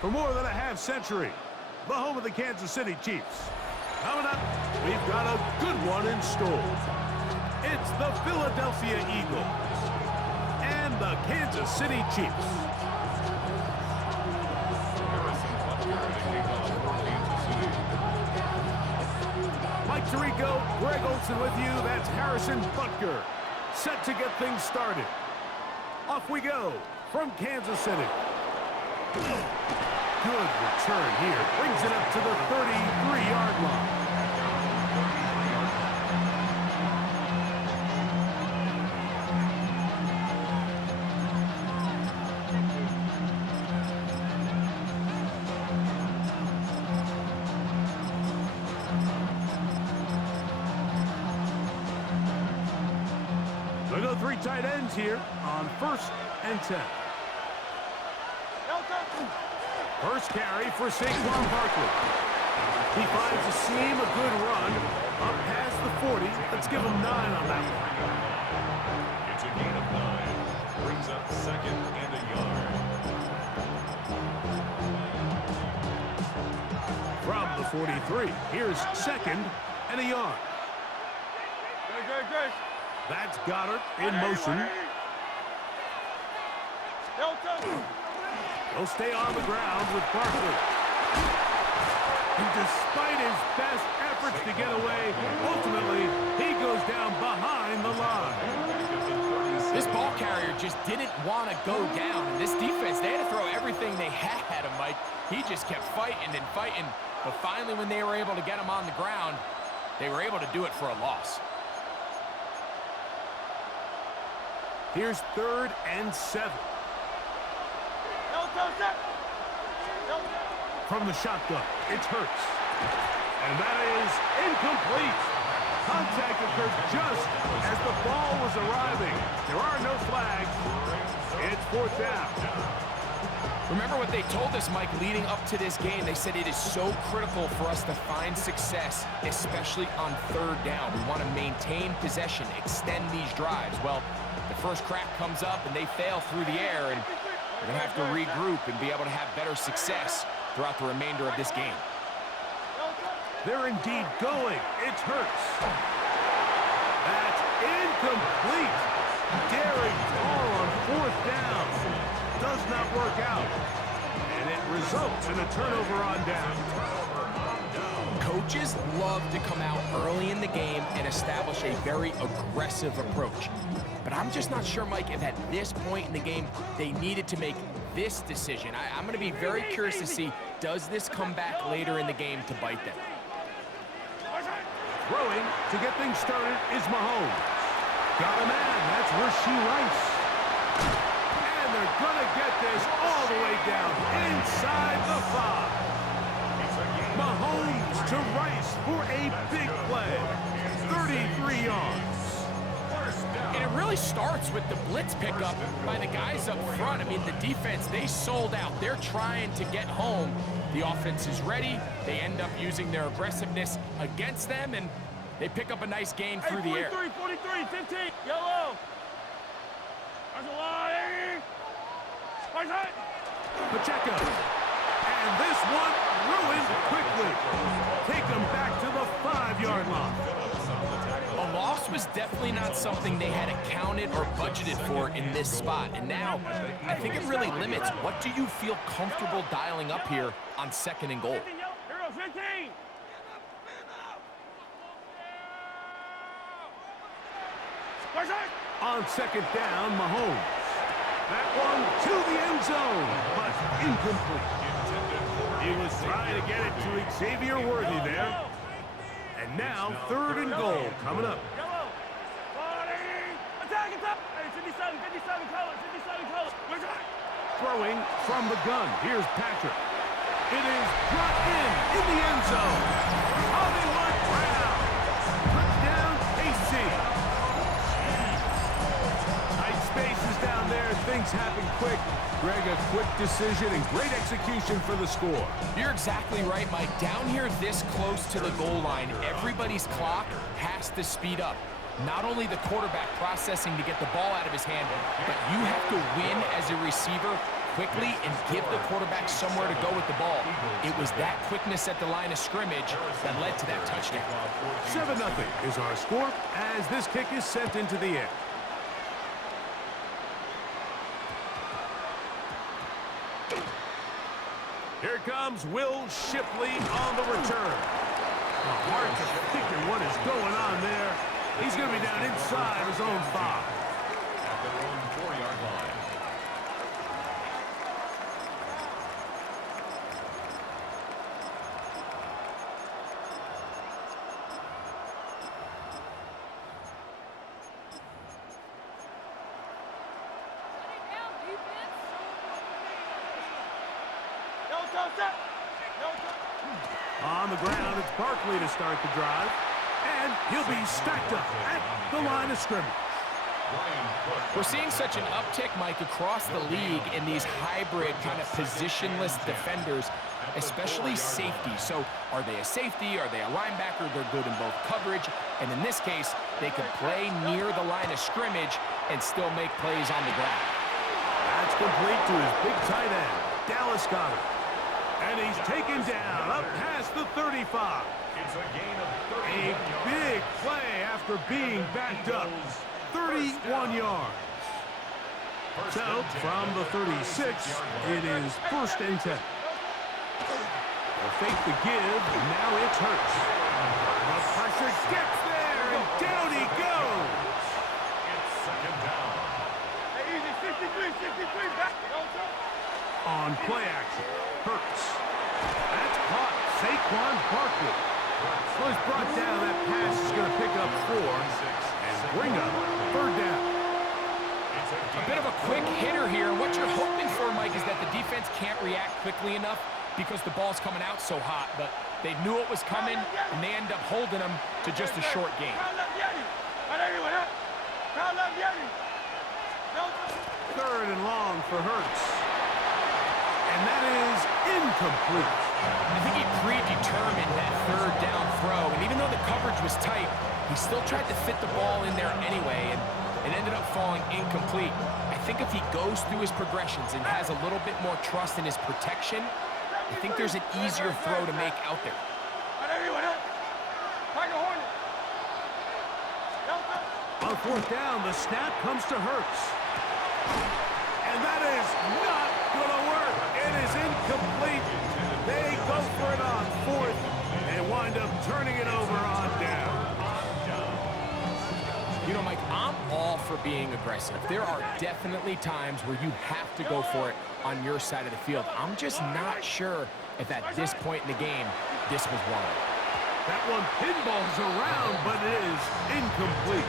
For more than a half-century, the home of the Kansas City Chiefs. Coming up, we've got a good one in store. It's the Philadelphia Eagles and the Kansas City Chiefs. Mike Tirico, Greg Olsen with you. That's Harrison Butker. Set to get things started. Off we go from Kansas City. Good return here. Brings it up to the 33-yard line. We'll go 3 tight ends here on 1st and 10. First carry for Saquon Barkley. He finds a seam, a good run, up past the 40. Let's give him 9 on that one. It's a gain of 9. Brings up 2nd and a yard. From the 43, here's 2nd and a yard. That's Goddard in motion. He'll stay on the ground with Barkley. And despite his best efforts to get away, ultimately, he goes down behind the line. This ball carrier just didn't want to go down. And this defense, they had to throw everything they had at him, Mike. He just kept fighting and fighting. But finally, when they were able to get him on the ground, they were able to do it for a loss. Here's 3rd and 7. From the shotgun, it's Hurts. And that is incomplete. Contact occurred just as the ball was arriving. There are no flags. It's 4th down. Remember what they told us, Mike, leading up to this game. They said it is so critical for us to find success, especially on 3rd down. We want to maintain possession, extend these drives. Well, the first crack comes up and they fail through the air, and we're going to have to regroup and be able to have better success throughout the remainder of this game. They're indeed going. It's Hurts. That's incomplete. Daring call on 4th down. Does not work out. And it results in a turnover on down. Coaches love to come out early in the game and establish a very aggressive approach. But I'm just not sure, Mike, if at this point in the game they needed to make this decision. I'm going to be very curious to see, does this come back later in the game to bite them? Throwing to get things started is Mahomes. Got a man. That's Rashee Rice. And they're going to get this all the way down inside the 5. Mahomes to Rice for a big play. 33 yards. And it really starts with the blitz pickup by the guys up front. I mean, the defense, they sold out. They're trying to get home. The offense is ready. They end up using their aggressiveness against them, and they pick up a nice gain through the air. 43, 15, yellow. There's a line. Pacheco. And this one ruined quickly. Take them back to the 5-yard line. A loss was definitely not something they had accounted or budgeted for in this spot. And now, I think it really limits what do you feel comfortable dialing up here on 2nd and goal. Here goes 15. On 2nd down, Mahomes. That one to the end zone, but incomplete. He was trying to get it to Xavier Worthy there. And now 3rd and goal coming up. Attack, attack. Hey, 57 colors. Throwing from the gun. Here's Patrick. It is brought in the end zone. Hollywood Brown. Touchdown, KC. Tight spaces down there. Things happen quick. Greg, a quick decision and great execution for the score. You're exactly right, Mike. Down here this close to the goal line, everybody's clock has to speed up. Not only the quarterback processing to get the ball out of his hand, but you have to win as a receiver quickly and give the quarterback somewhere to go with the ball. It was that quickness at the line of scrimmage that led to that touchdown. 7-0 is our score as this kick is sent into the air. Here comes Will Shipley on the return. Hard to figure what is going on there. He's going to be down inside his own 5. At their own 4-yard line. On the ground, it's Barkley to start the drive. And he'll be stacked up at the line of scrimmage. We're seeing such an uptick, Mike, across the league in these hybrid kind of positionless defenders, especially safety. So are they a safety? Are they a linebacker? They're good in both coverage. And in this case, they can play near the line of scrimmage and still make plays on the ground. That's complete to his big tight end, Dallas Goedert. And he's taken down up past the 35. It's a gain of A 31 big play after being backed up. 31 yards. So, from the 36, it is 1st and 10. They'll fake the give, and now it's Hurts. The pressure gets there, and down he goes. It's 2nd down. Hey, easy, 63, back. On play action, Hurts. That's caught. Saquon Barkley. So he's brought down. That pass is going to pick up 4 and bring up 3rd down. A bit of a quick hitter here. What you're hoping for, Mike, is that the defense can't react quickly enough because the ball's coming out so hot. But they knew it was coming, and they end up holding them to just a short game. 3rd and long for Hurts. And that is incomplete. I think he predetermined that 3rd down throw, and even though the coverage was tight, he still tried to fit the ball in there anyway, and it ended up falling incomplete. I think if he goes through his progressions and has a little bit more trust in his protection, I think there's an easier throw to make out there. On 4th down, the snap comes to Hurts. And that is not going to work. It is incomplete. They go for it on 4th and wind up turning it over on down. You know, Mike, I'm all for being aggressive. There are definitely times where you have to go for it on your side of the field. I'm just not sure if at this point in the game, this was one. That one pinballs around, but it is incomplete.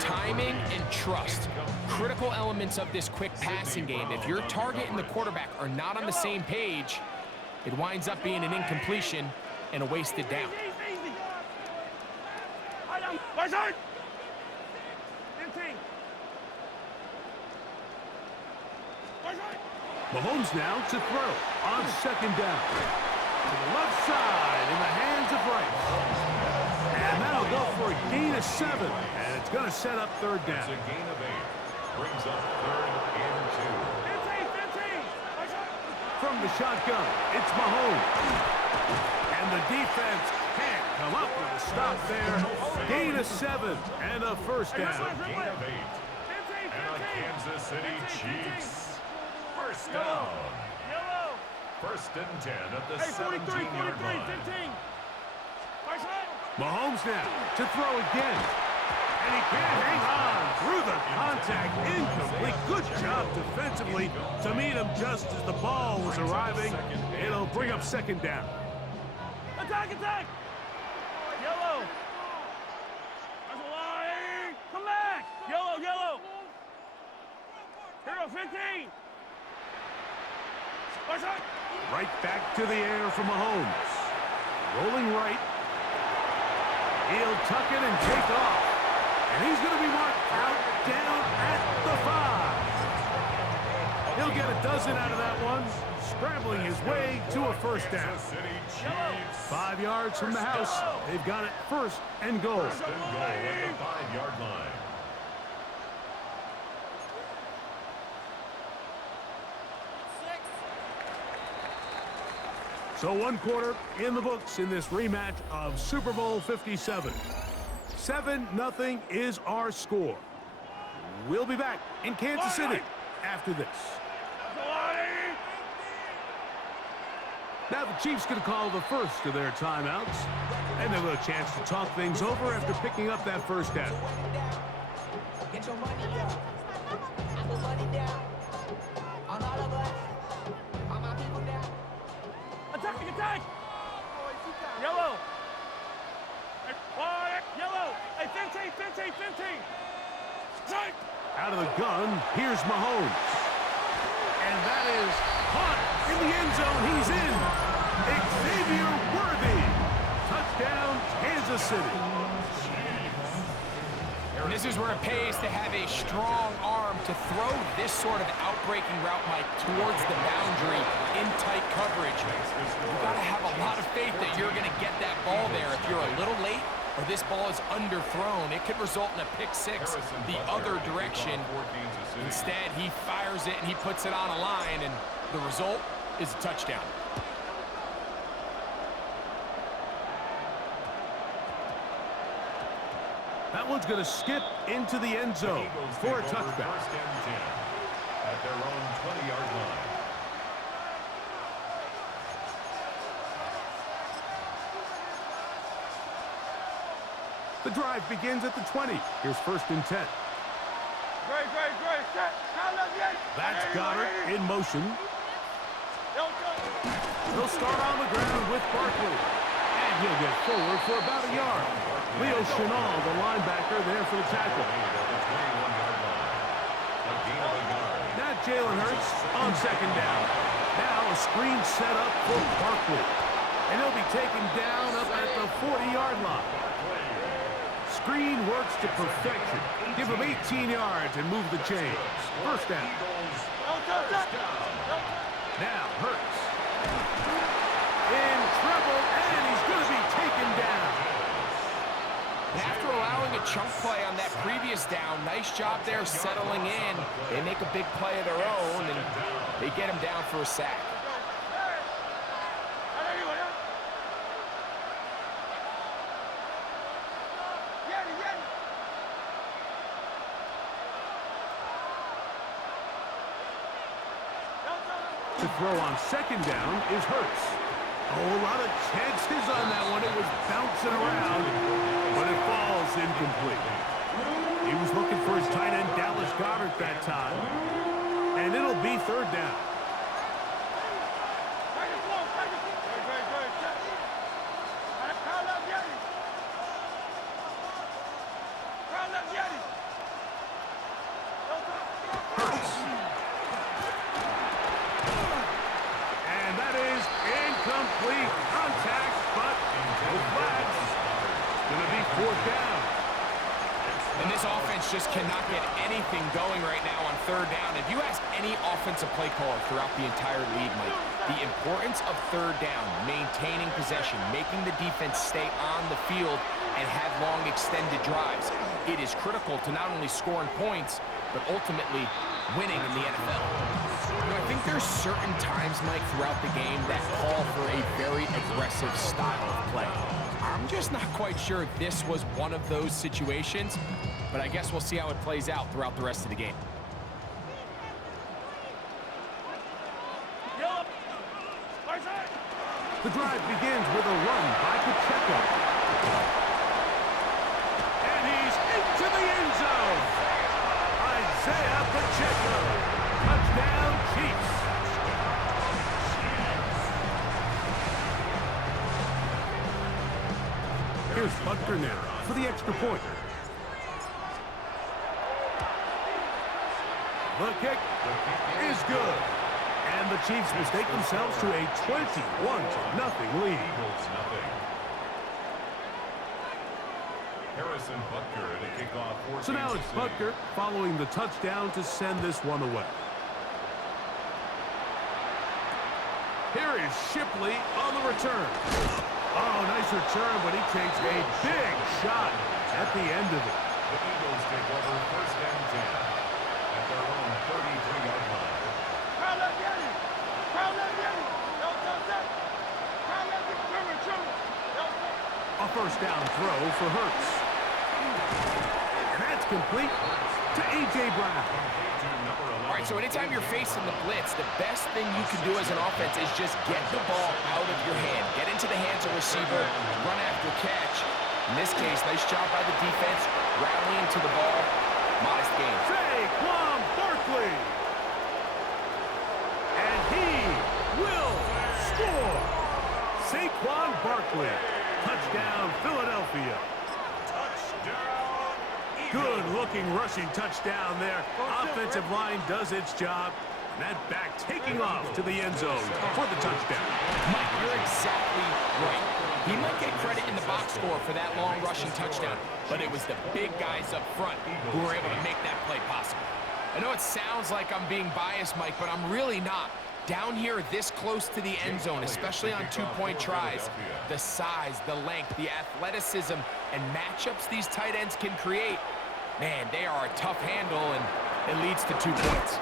Timing and trust, critical elements of this quick passing game. If your target and the quarterback are not on the same page, it winds up being an incompletion and a wasted down. Mahomes now to throw on 2nd down. To the left side in the hands of Rice. And that'll go for a gain of 7. And it's going to set up 3rd down. It's a gain of 8. Brings up 3rd and 2. From the shotgun, it's Mahomes. And the defense can't come up with a stop there. Gain of 7 and a 1st down. Gain of 8. And the Kansas City Chiefs. 1st down. 1st and 10 at the 17-yard line. Mahomes now to throw again. And he can't hang on through the contact. Incomplete. Good job defensively to meet him just as the ball was arriving. It'll bring up 2nd down. Attack! Yellow! That's a line! Come back! Yellow! Hero 15! Right back to the air for Mahomes. Rolling right. He'll tuck it and take off. And he's going to be marked out down at the 5. He'll get a dozen out of that one. Scrambling his way to a 1st down. 5 yards from the house. They've got it 1st and goal. 1st and goal at the 5-yard line. So one quarter in the books in this rematch of Super Bowl 57. 7-0 is our score. We'll be back in Kansas City after this. Now the Chiefs going to call the first of their timeouts. And they'll have a chance to talk things over after picking up that first down. Get your money up. I put money down. On all of us. On my people down. Attack, attack! Yellow! Yellow! Hey, 15, 15, 15! Strike! Out of the gun, here's Mahomes. And that is caught in the end zone. He's in. Xavier Worthy. Touchdown, Kansas City. And this is where it pays to have a strong arm to throw this sort of outbreaking route, Mike, towards the boundary in tight coverage. You've got to have a lot of faith that you're going to get that ball there. If you're a little late or this ball is underthrown, it could result in a pick six the other direction. Instead, he fires it and he puts it on a line, and the result is a touchdown. That one's going to skip into the end zone for a touchback. First and 10 at their own 20-yard line. The drive begins at the 20. Here's first and 10. Great, set! That's Goddard in motion. He'll start on the ground with Barkley. And he'll get forward for about a yard. Leo Chenal, the linebacker, there for the tackle. Now Jalen Hurts on second down. Now a screen set up for Barkley. And he'll be taken down up at the 40-yard line. Screen works to perfection. Give him 18 yards and move the chains. First down. Now Hurts. In trouble, and he's going to be taken down. After allowing a chunk play on that previous down, nice job there settling in. They make a big play of their own, and they get him down for a sack. To throw on second down is Hurts. Oh, a lot of chances on that one. It was bouncing around, but it falls incomplete. He was looking for his tight end, Dallas Goddard, that time. And it'll be third down. Hurts. And that is incomplete contact, but no flags. It's going to be fourth down. And this offense just cannot get anything going right now on third down. If you ask any offensive play caller throughout the entire league, Mike, the importance of third down, maintaining possession, making the defense stay on the field and have long extended drives, it is critical to not only scoring points, but ultimately winning in the NFL. You know, I think there's certain times, Mike, throughout the game that call for a very aggressive style of play. I'm just not quite sure this was one of those situations, but I guess we'll see how it plays out throughout the rest of the game. The drive begins with a run by Pacheco. And he's into the end zone. Isaiah Pacheco. Touchdown, Chiefs. Here's Butker now for the extra point. The kick is good. And the Chiefs mistake themselves to a 21-0 lead. Harrison Butker to kick off. So now it's Butker following the touchdown to send this one away. Here is Shipley on the return. Oh, nice return, but he takes a big shot at the end of it. The Eagles take over first and 10 at their own 33-yard line. first down throw for Hurts. And that's complete to A.J. Brown. All right, so anytime you're facing the blitz, the best thing you can do as an offense is just get the ball out of your hand. Get into the hands of receiver, run after catch. In this case, nice job by the defense, rallying to the ball. Modest gain. Saquon Barkley. And he will score. Saquon Barkley. Touchdown, Philadelphia. Good-looking rushing touchdown there. Offensive line does its job. And that back taking off to the end zone for the touchdown. Mike, you're exactly right. He might get credit in the box score for that long rushing touchdown, but it was the big guys up front who were able to make that play possible. I know it sounds like I'm being biased, Mike, but I'm really not. Down here this close to the end zone, especially on two-point tries, the size, the length, the athleticism, and matchups these tight ends can create, man, they are a tough handle, and it leads to 2 points.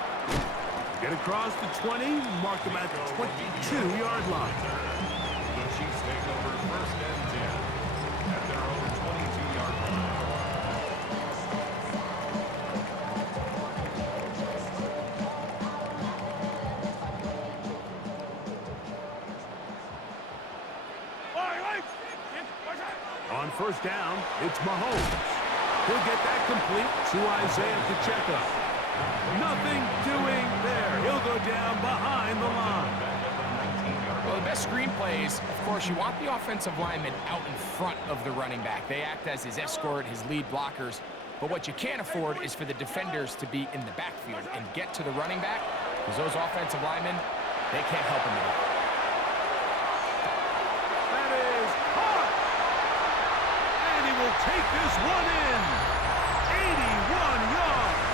Get across the 20, mark them at the 22-yard line. The Chiefs take over first and 10 at their own 22-yard line. On first down, it's Mahomes. He'll get that complete to Isaiah Pacheco. Nothing doing there. He'll go down behind the line. Well, the best screen plays, of course, you want the offensive lineman out in front of the running back. They act as his escort, his lead blockers. But what you can't afford is for the defenders to be in the backfield and get to the running back, because those offensive linemen, they can't help him at all. That is hot. And he will take this one in. 81 yards.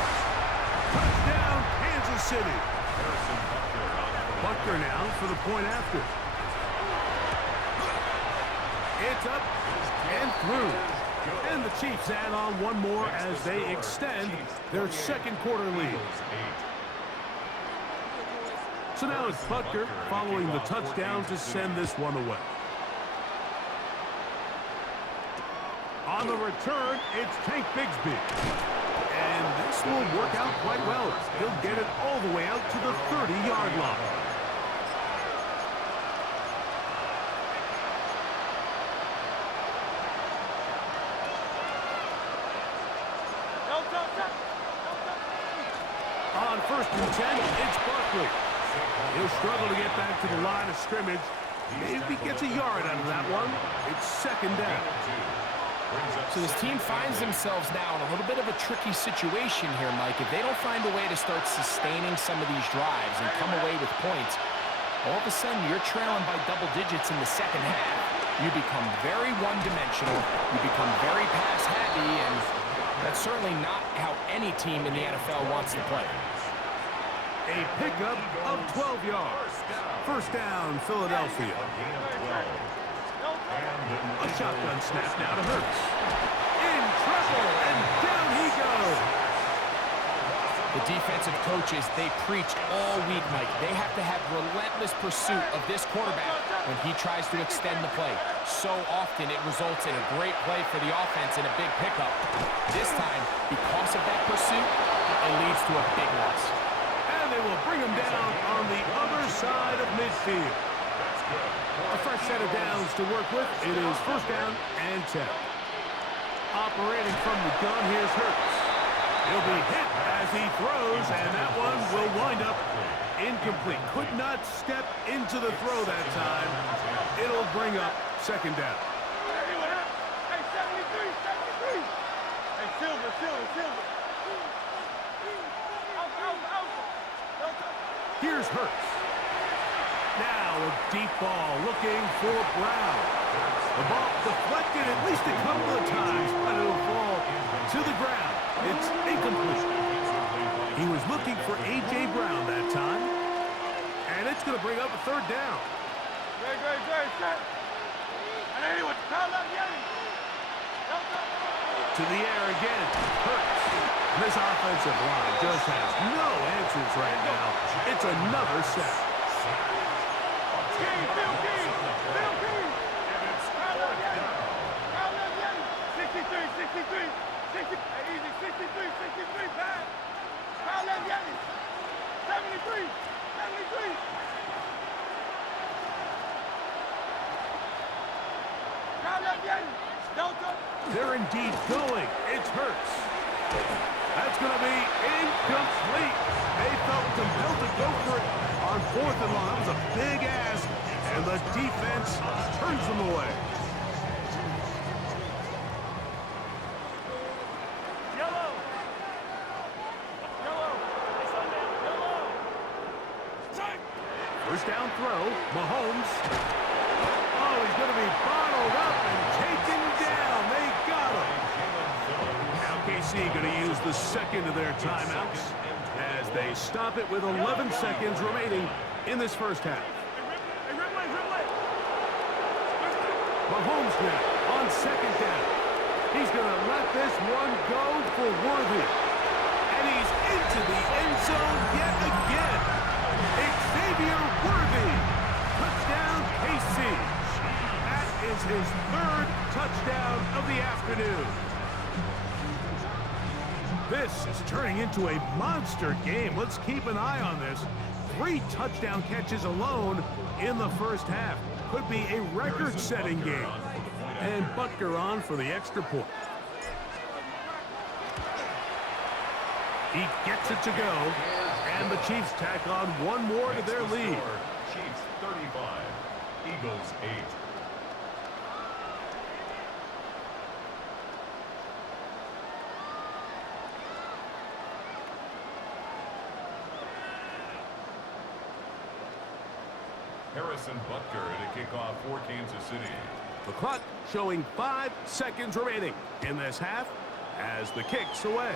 Touchdown, Kansas City. Butker now for the point after. It's up and through. And the Chiefs add on one more as they extend their second quarter lead. So now it's Butker following the touchdown to send this one away. On the return, it's Tank Bigsby. And this will work out quite well. He'll get it all the way out to the 30-yard line. On first and 10, it's Barkley. He'll struggle to get back to the line of scrimmage. Maybe gets a yard out of that one. It's second down. So this team finds themselves now in a little bit of a tricky situation here, Mike. If they don't find a way to start sustaining some of these drives and come away with points, all of a sudden you're trailing by double digits in the second half. You become very one-dimensional. You become very pass-heavy, and that's certainly not how any team in the NFL wants to play. A pickup of 12 yards. First down, Philadelphia. A shotgun snap now to Hurts. In trouble, and down he goes. The defensive coaches, they preached all week, Mike. They have to have relentless pursuit of this quarterback when he tries to extend the play. So often it results in a great play for the offense and a big pickup. This time, because of that pursuit, it leads to a big loss. And they will bring him down on the other side of midfield. A fresh set of downs to work with. It is first down and 10. Operating from the gun, here's Hurts. He'll be hit as he throws, and that one will wind up incomplete. Could not step into the throw that time. It'll bring up second down. Hey, 73, 73. Hey, Silver. Here's Hurts. Now a deep ball looking for Brown. The ball deflected at least a couple of times, but it'll fall to the ground. It's incomplete. He was looking for A.J. Brown that time. And it's going to bring up a third down. Great, set. And anyone, call up Yeti. To the air again. Hurts. This offensive line just has no answers right now. It's another sack. 63, 60, easy, 63, 63, pass. Foul left, Yanni. 73, 73. Foul left, Yanni. Delta. They're indeed going. It's Hurts. That's going to be incomplete. They felt compelled to go for it on 4th and long. That was a big ask, and the defense turns them away. Yellow. Yellow. It's on there. Yellow. Check. First down throw, Mahomes. Oh, he's going to be bottled up and taken down. They got him. Now KC going to use the second of their timeouts as they stop it with 11 seconds remaining in this first half. Hey, Ridley. Mahomes now on second down. He's going to let this one go for Worthy. And he's into the end zone yet again. Xavier Worthy. Touchdown, KC. That is his 3rd touchdown of the afternoon. This is turning into a monster game. Let's keep an eye on this. 3 touchdown catches alone in the first half. Could be a record-setting game. And Butker on for the extra point. He gets it to go. And the Chiefs tack on one more to their lead. Chiefs 35, Eagles 8. Harrison Butker to kick off for Kansas City. The clock showing 5 seconds remaining in this half as the kick's away.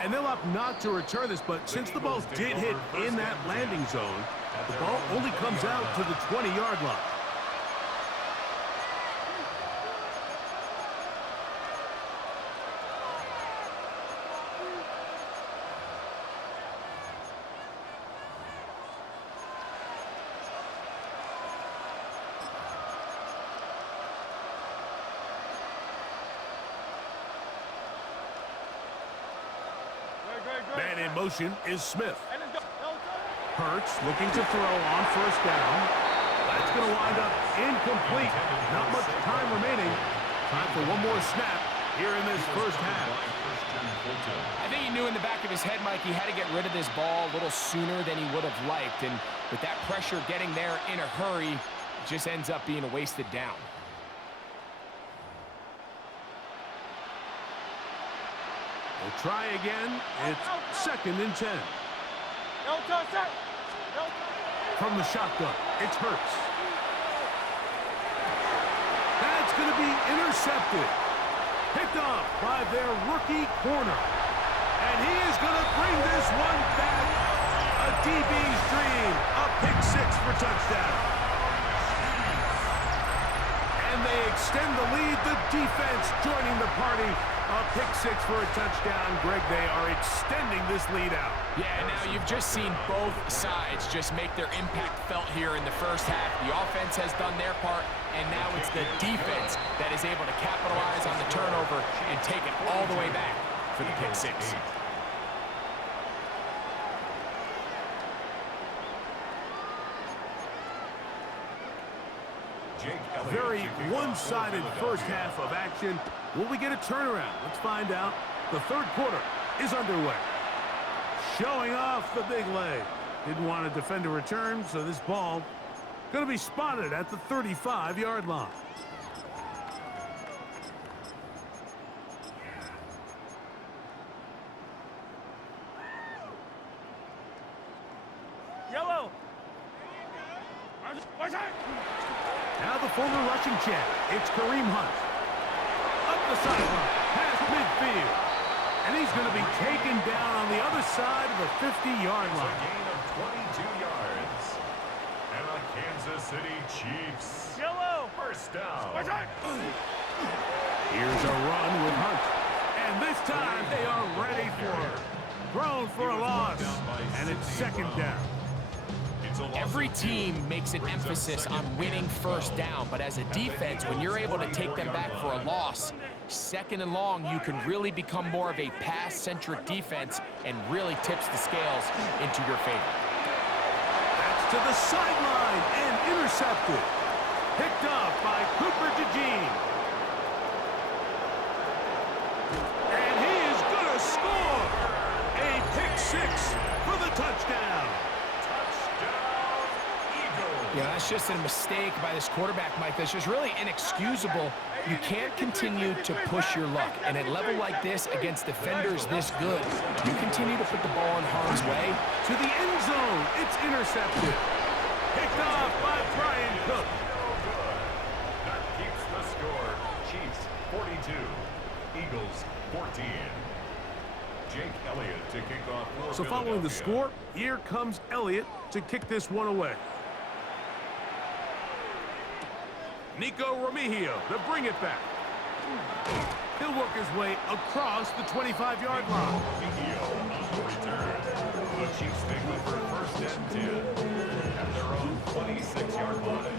And they'll opt not to return this, but since the ball did hit in that landing zone, the ball only comes out to the 20-yard line. Man in motion is Smith. Hurts looking to throw on first down. That's going to wind up incomplete. Not much time remaining. Time for one more snap here in this first half. I think he knew in the back of his head, Mike, he had to get rid of this ball a little sooner than he would have liked. And with that pressure getting there in a hurry, it just ends up being a wasted down. We'll try again. It's 2nd and 10. From the shotgun, it's Hurts. That's going to be intercepted. Picked off by their rookie corner. And he is going to bring this one back. A DB's dream. A pick 6 for touchdown. And they extend the lead. The defense joining the party. A pick 6 for a touchdown. Greg, they are extending this lead out. Yeah, now you've just seen both sides just make their impact felt here in the first half. The offense has done their part, and now it's the defense that is able to capitalize on the turnover and take it all the way back for the pick 6. Very one-sided first half of action. Will we get a turnaround? Let's find out. The 3rd quarter is underway. Showing off the big leg. Didn't want to defend a return, so this ball going to be spotted at the 35-yard line. Yellow. Now the former rushing champ, it's Kareem Hunt. Up the sideline, past midfield. And he's going to be taken down on the other side of the 50-yard line. A gain of 22 yards. And the Kansas City Chiefs. Yellow. First down. Here's a run with Hunt. And this time they are ready for it. Thrown for a loss. And it's 2nd down. It's a Every team makes an emphasis on winning first down, but as a defense, when you're able to take them back for a loss, second and long, you can really become more of a pass-centric defense and really tips the scales into your favor. That's to the sideline and intercepted. Picked off by Cooper DeJean. And he is going to score. A pick six for the touchdown. Yeah, that's just a mistake by this quarterback, Mike. That's just really inexcusable. You can't continue to push your luck. And at a level like this, against defenders this good, you continue to put the ball in harm's way. To the end zone, it's intercepted. Picked off by Brian Cook. That keeps the score. Chiefs 42, Eagles 14. Jake Elliott to kick off for So following the score, here comes Elliott to kick this one away. Nico Remigio to bring it back. He'll work his way across the 25-yard line. Remigio on the return. The Chiefs take over first and 10 at their own 26-yard line.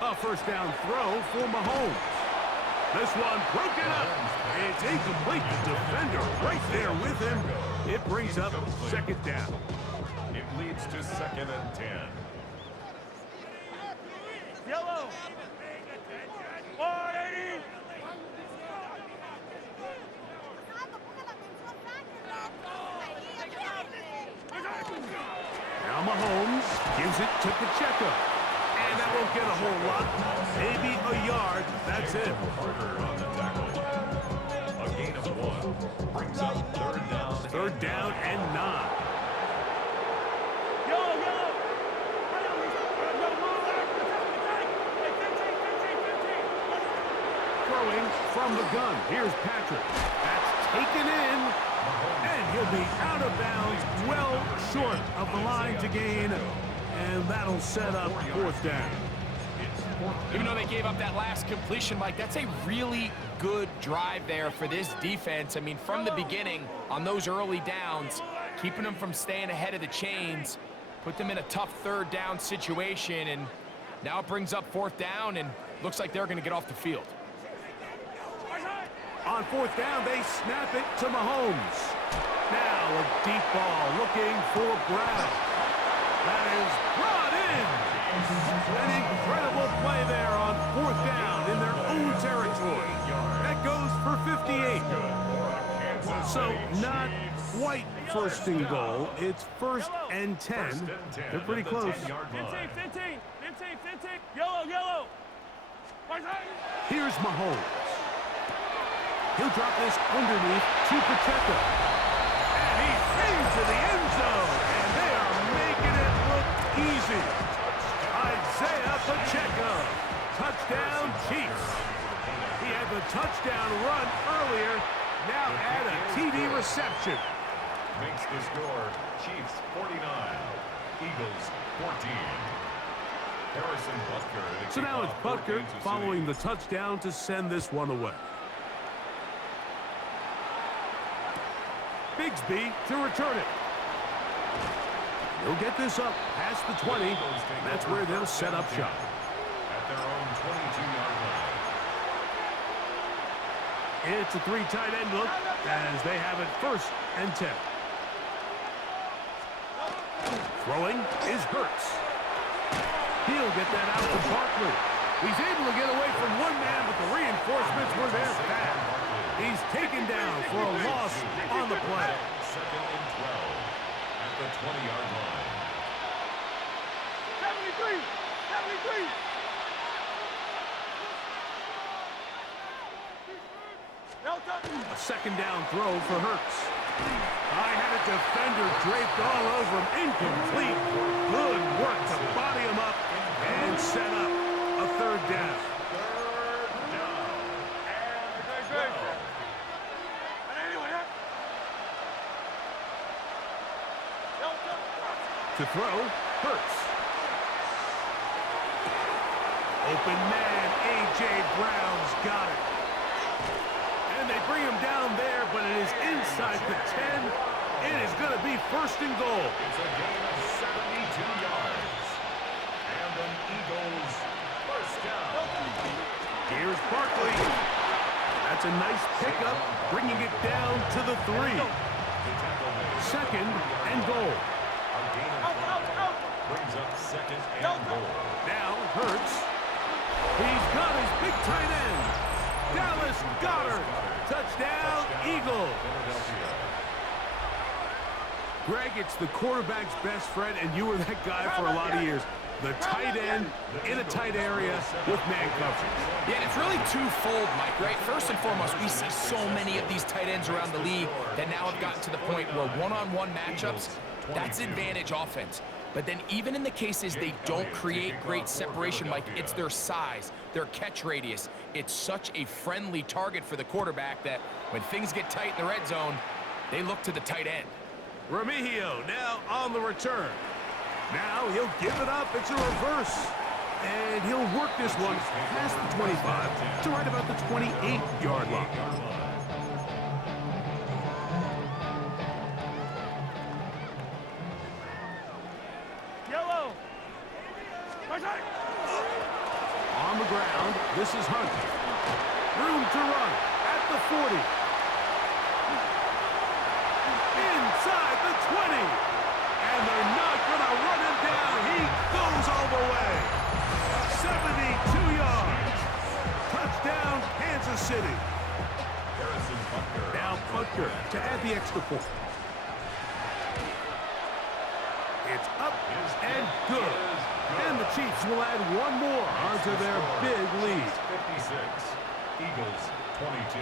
A first down throw for Mahomes. This one broken up. It's incomplete. The defender right there with him. It brings up second down. It leads to second and 10. Yellow. 180. Now Mahomes gives it to Pacheco. And that won't get a whole lot. Maybe a yard. That's it. Carter on the tackle. A gain of 1 brings up third down. Third down and 9. Throwing from the gun. Here's Patrick. That's taken in. And he'll be out of bounds, well short of the line to gain. And that'll set up fourth down. Even though they gave up that last completion, Mike, that's a really good drive there for this defense. I mean, from the beginning, on those early downs, keeping them from staying ahead of the chains, put them in a tough third down situation, and now it brings up fourth down, and looks like they're going to get off the field. On fourth down, they snap it to Mahomes. Now a deep ball looking for Brown. That is brought in. An incredible play there on fourth down in their own territory. That goes for 58. So not quite first and goal. It's first and 10. They're pretty close. 15. Yellow. Here's Mahomes. He'll drop this underneath to Pacheco. And he's into the end zone. And they are making it look easy. Isaiah Pacheco. Touchdown, Chiefs. He had the touchdown run earlier. Now add a TD reception. Makes the score Chiefs 49, Eagles 14. Harrison Butker. So now it's Butker following the touchdown to send this one away. Bigsby to return it. He'll get this up past the 20. That's where they'll set up shop. At their own 22-yard line. It's a three tight end look as they have it first and 10. Throwing is Hurts. He'll get that out to Barkley. He's able to get away from one man, but the reinforcements were there fast. He's taken down for a loss on the play. Second and 12 at the 20-yard line. 73. A second down throw for Hurts. I had a defender draped all over him. Incomplete. Good work to body him up and set up a third down. To throw, Hurts. Open man, A.J. Brown's got it. And they inside the 10. It is going to be first and goal. It's a gain of 72 yards. And an Eagles first down. Here's Barkley. That's a nice pickup, bringing it down to the 3. Second and goal. A gain of 5 brings up second and goal. Now Hurts. He's got his big tight end. Dallas Goedert. Touchdown, Eagles. Greg, it's the quarterback's best friend, and you were that guy for a lot of years. The tight end in a tight area with man coverage. Yeah, and it's really twofold, Mike, right? First and foremost, we see so many of these tight ends around the league that now have gotten to the point where one-on-one matchups, that's advantage offense. But then even in the cases they don't create great separation, Mike, it's their size, their catch radius. It's such a friendly target for the quarterback that when things get tight in the red zone, they look to the tight end. Remigio now on the return. Now he'll give it up. It's a reverse. And he'll work this one past the 25 to right about the 28-yard line. Yellow. On the ground, this is Hunt. Room to run at the 40. Inside the 20. And they're not going to run him down. He goes all the way. 72 yards. Touchdown, Kansas City. Now Butker to add the extra point. It's up and good. And the Chiefs will add one more onto their big lead. 56, Eagles 22.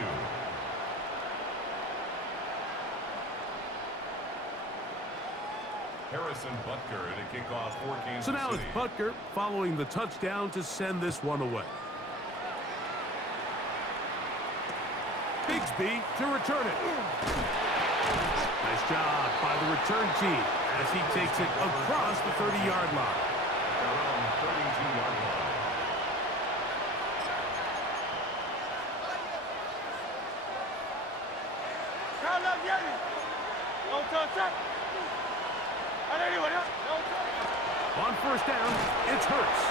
Harrison Butker to kick off for Kansas City. So now it's Butker following the touchdown to send this one away. Bigsby to return it. Nice job by the return team as he takes it across the 30-yard line. Around 32-yard line. On first down, it's Hurts.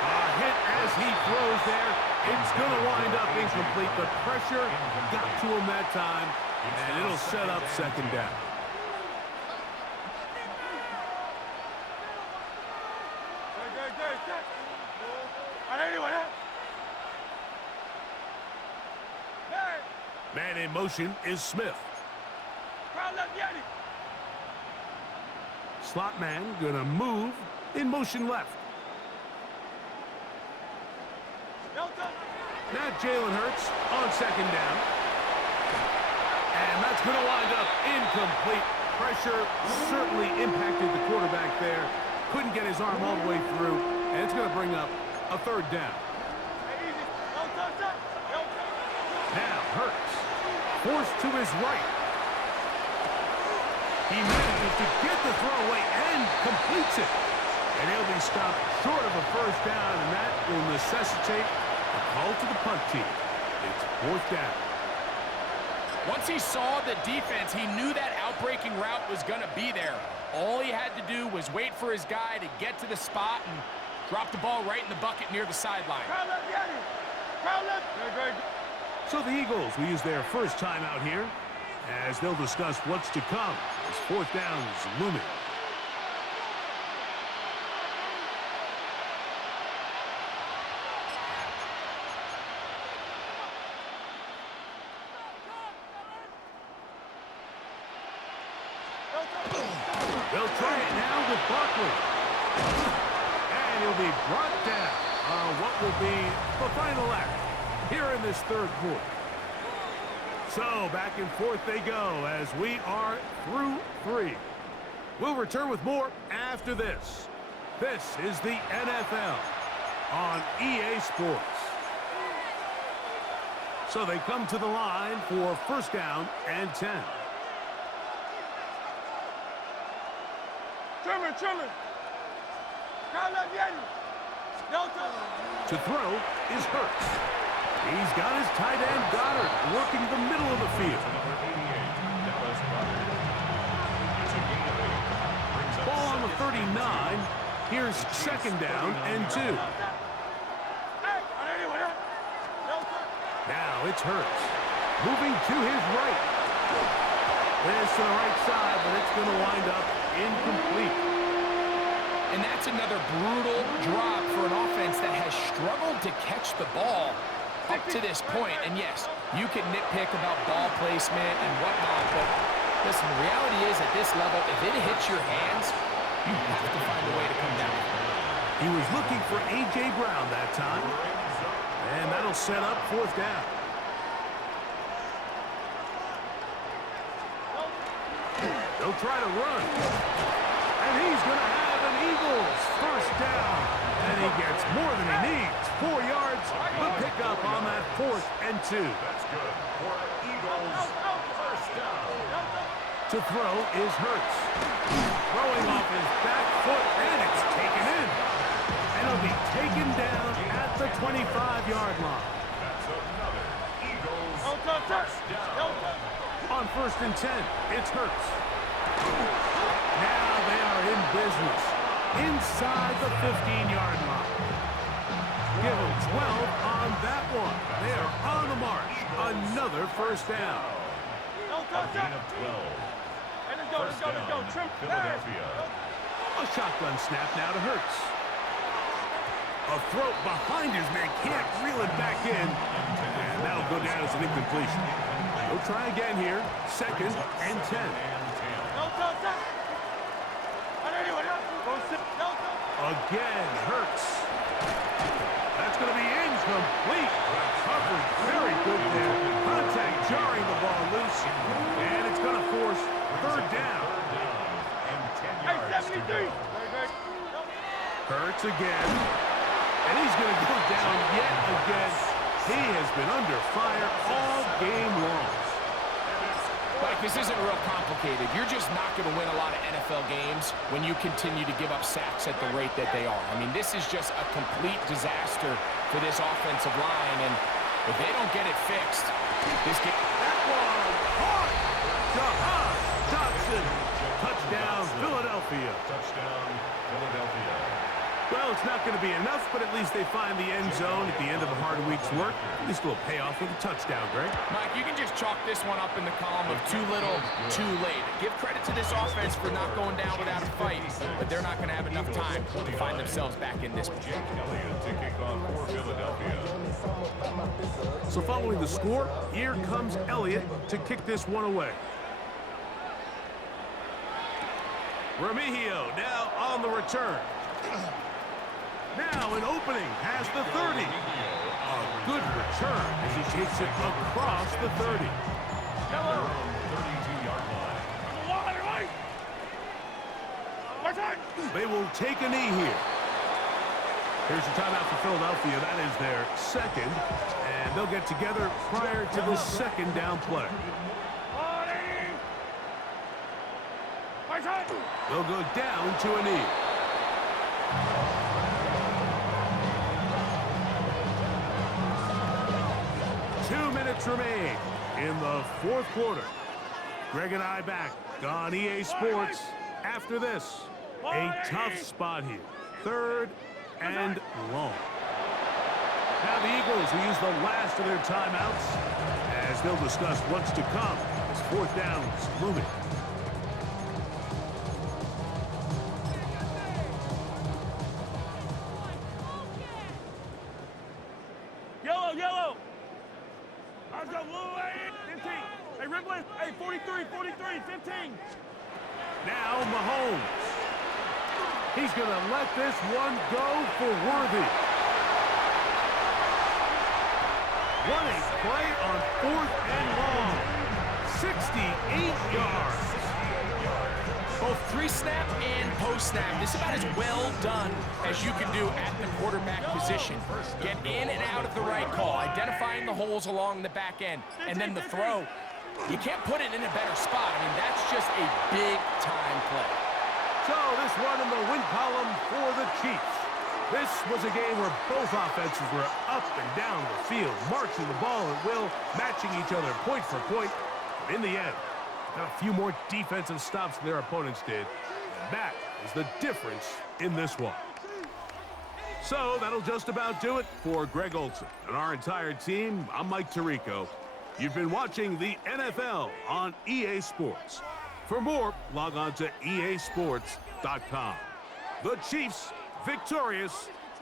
A hit as he throws there. It's going to wind up incomplete. The pressure got to him that time, and it'll set up second down. Man in motion is Smith. Slot man gonna move in motion left. Now Jalen Hurts on second down. And that's gonna wind up incomplete. Pressure certainly impacted the quarterback there. Couldn't get his arm all the way through, and it's gonna bring up a third down. Now Hurts forced to his right. He manages to get the throw away and completes it. And he'll be stopped short of a first down, and that will necessitate a call to the punt team. It's fourth down. Once he saw the defense, he knew that outbreaking route was going to be there. All he had to do was wait for his guy to get to the spot and drop the ball right in the bucket near the sideline. So the Eagles will use their first timeout here as they'll discuss what's to come as fourth down is looming. They'll try it now with Barkley. And he'll be brought down on what will be the final act here in this third quarter. So back and forth they go as we are through three. We'll return with more after this. This is the NFL on EA Sports. So they come to the line for first down and 10. To throw is Hurts. He's got his tight end Goddard working the middle of the field. Number 88, 39. Here's second down and 2. Now it's Hurts. Moving to his right. This to the right side, but it's going to wind up incomplete. And that's another brutal drop for an offense that has struggled to catch the ball up to this point. And yes, you can nitpick about ball placement and whatnot, but listen, the reality is at this level, if it hits your hands, you have to find a way to come down. He was looking for A.J. Brown that time. And that'll set up fourth down. They'll try to run. And he's going to have an Eagles first down. And he gets more than he needs. 4 yards, the pickup on that 4th and 2. That's good for Eagles. First down. To throw is Hurts. Throwing off his back foot, and it's taken in. And it'll be taken down at the 25-yard line. That's another Eagles first down. On 1st and 10, it's Hurts. Now they are in business inside the 15-yard line. Give them 12 on that one. They are on the march. Another first down. A gain of 12. First down, Philadelphia. A shotgun snap now to Hurts. A throw behind his man. Can't reel it back in. And that'll go down as an incompletion. He'll try again here. 2nd and 10. Again, Hurts. That's going to be incomplete. Coverage very good there. Contact jarring the ball loose. And it's going to force 3rd down. And 10 yards to go. Hurts again. And he's going to go down yet again. He has been under fire all game long. Like, this isn't real complicated. You're just not going to win a lot of NFL games when you continue to give up sacks at the rate that they are. I mean, this is just a complete disaster for this offensive line, and if they don't get it fixed, this game... That one hard. Jahan Dotson. Touchdown, Philadelphia. Touchdown, Philadelphia. Well, it's not going to be enough, but at least they find the end zone at the end of a hard week's work. At least a little payoff with a touchdown, Greg. Mike, you can just chalk this one up in the column of too little, too late. Give credit to this offense for not going down without a fight, but they're not going to have enough time to find themselves back in this one. Jake Elliott to kick off for Philadelphia. So following the score, here comes Elliott to kick this one away. Remigio now on the return. Now an opening has the 30. A good return as he takes it across the 30. 32-yard line. They will take a knee here. Here's a timeout for Philadelphia. That is their 2nd. And they'll get together prior to the 2nd down play. They'll go down to a knee. Remain in the 4th quarter. Greg and I back on EA Sports after this. A tough spot here. 3rd and long. Now the Eagles will use the last of their timeouts as they'll discuss what's to come as 4th down's looming. Yellow. Let's go, blue, 15. Hey, Rimbley, hey, 43, 15. Now Mahomes. He's going to let this one go for Worthy. What a play on 4th and long. 68 yards. Both pre-snap and post-snap. This is about as well done as you can do at the quarterback position. Get in and out of the right call, identifying the holes along the back end, and then the throw. You can't put it in a better spot. I mean, that's just a big-time play. So this one in the win column for the Chiefs. This was a game where both offenses were up and down the field, marching the ball at will, matching each other point for point. But in the end, got a few more defensive stops than their opponents did. That is the difference in this one. So that'll just about do it for Greg Olson and our entire team. I'm Mike Tirico. You've been watching the NFL on EA Sports. For more, log on to easports.com. The Chiefs victorious.